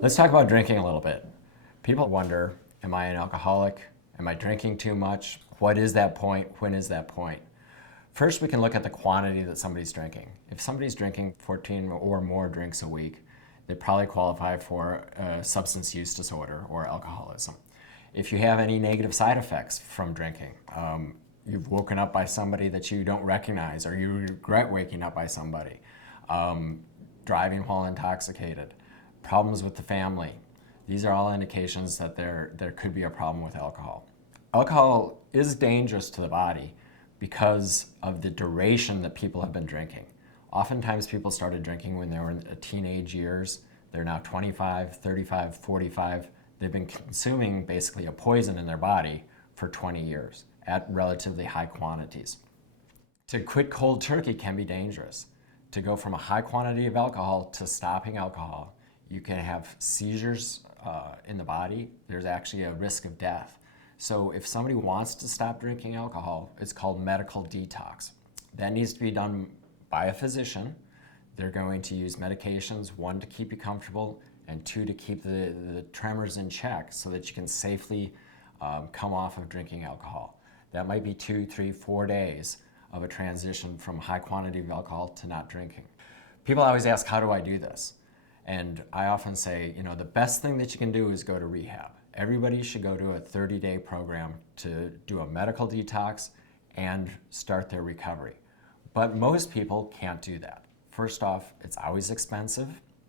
Let's talk about drinking a little bit. People wonder, am I an alcoholic? Am I drinking too much? What is that point? When is that point? First, we can look at the quantity that somebody's drinking. If somebody's drinking 14 or more drinks a week, they probably qualify for a substance use disorder or alcoholism. If you have any negative side effects from drinking, you've woken up by somebody that you don't recognize, or you regret waking up by somebody, driving while intoxicated, problems with the family. These are all indications that there could be a problem with alcohol. Alcohol is dangerous to the body because of the duration that people have been drinking. Oftentimes people started drinking when they were in the teenage years. They're now 25, 35, 45. They've been consuming basically a poison in their body for 20 years at relatively high quantities. To quit cold turkey can be dangerous. To go from a high quantity of alcohol to stopping alcohol, you can have seizures in the body. There's actually a risk of death. So if somebody wants to stop drinking alcohol, it's called medical detox. That needs to be done by a physician. They're going to use medications, one, to keep you comfortable, and two, to keep the tremors in check so that you can safely come off of drinking alcohol. That might be 2, 3, 4 days of a transition from high quantity of alcohol to not drinking. People always ask, how do I do this? And I often say, the best thing that you can do is go to rehab. Everybody should go to a 30-day program to do a medical detox and start their recovery. But most people can't do that. First off, it's always expensive.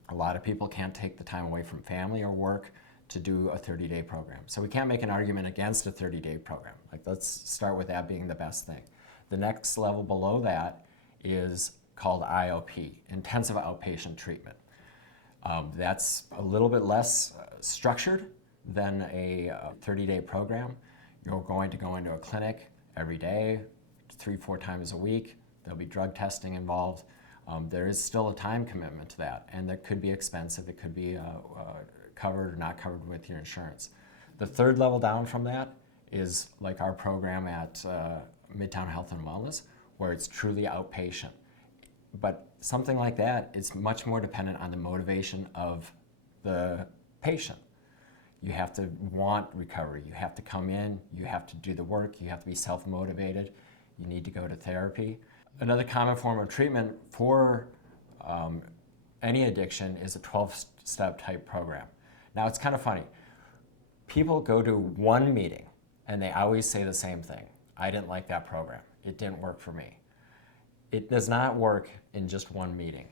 A lot of people can't take the time away from family or work to do a 30-day program. So we can't make an argument against a 30-day program. Let's start with that being the best thing. The next level below that is called IOP, Intensive Outpatient Treatment. That's a little bit less structured than a 30-day program. You're going to go into a clinic every day, 3-4 times a week. There'll be drug testing involved. There is still a time commitment to that, and that could be expensive. It could be covered or not covered with your insurance. The third level down from that is like our program at Midtown Health and Wellness, where it's truly outpatient. But something like that is much more dependent on the motivation of the patient. You have to want recovery. You have to come in, you have to do the work, you have to be self-motivated, you need to go to therapy. Another common form of treatment for any addiction is a 12-step type program. Now it's kind of funny. People go to one meeting and they always say the same thing. I didn't like that program. It didn't work for me. It does not work in just one meeting.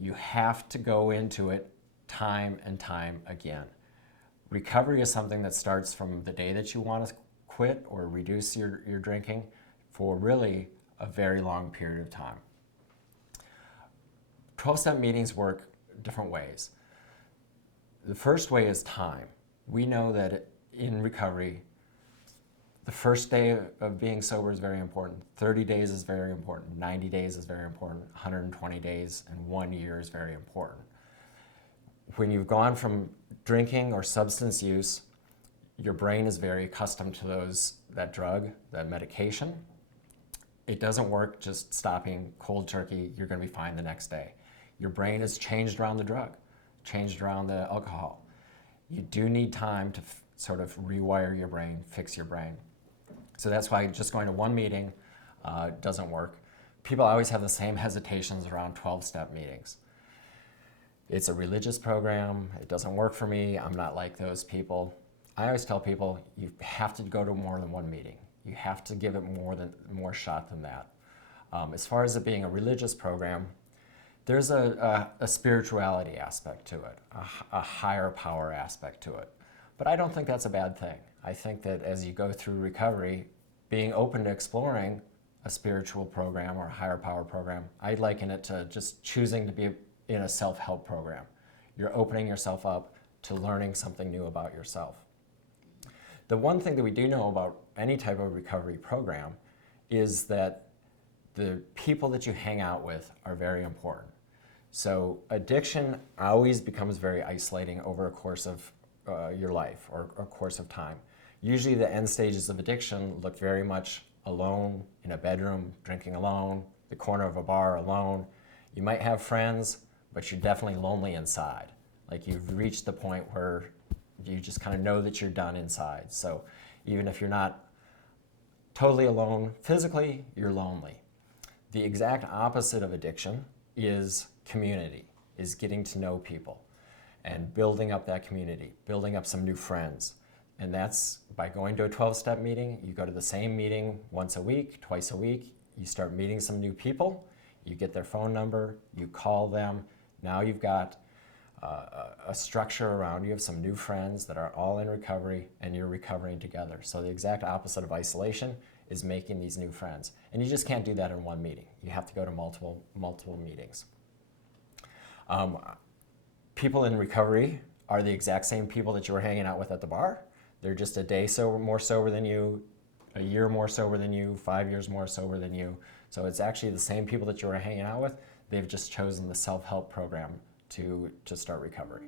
You have to go into it time and time again. Recovery is something that starts from the day that you want to quit or reduce your drinking for really a very long period of time. 12-step meetings work different ways. The first way is time. We know that in recovery, the first day of being sober is very important. 30 days is very important. 90 days is very important. 120 days and 1 year is very important. When you've gone from drinking or substance use, your brain is very accustomed to that drug, that medication. It doesn't work just stopping cold turkey, you're going to be fine the next day. Your brain is changed around the drug, changed around the alcohol. You do need time to sort of rewire your brain, fix your brain. So that's why just going to one meeting doesn't work. People always have the same hesitations around 12-step meetings. It's a religious program, it doesn't work for me, I'm not like those people. I always tell people you have to go to more than one meeting. You have to give it more shot than that. As far as it being a religious program, there's a spirituality aspect to it, a higher power aspect to it. But I don't think that's a bad thing. I think that as you go through recovery, being open to exploring a spiritual program or a higher power program, I liken it to just choosing to be in a self-help program. You're opening yourself up to learning something new about yourself. The one thing that we do know about any type of recovery program is that the people that you hang out with are very important. So addiction always becomes very isolating over a course of your life or a course of time. Usually the end stages of addiction look very much alone, in a bedroom, drinking alone, the corner of a bar alone. You might have friends, but you're definitely lonely inside. Like you've reached the point where you just kind of know that you're done inside. So even if you're not totally alone physically, you're lonely. The exact opposite of addiction is community, is getting to know people and building up that community, building up some new friends. And that's by going to a 12-step meeting. You go to the same meeting once a week, twice a week. You start meeting some new people. You get their phone number. You call them. Now you've got a structure around you of some new friends that are all in recovery, and you're recovering together. So the exact opposite of isolation is making these new friends. And you just can't do that in one meeting. You have to go to multiple meetings. People in recovery are the exact same people that you were hanging out with at the bar. They're just a day more sober than you, a year more sober than you, 5 years more sober than you. So it's actually the same people that you were hanging out with. They've just chosen the self-help program to start recovery.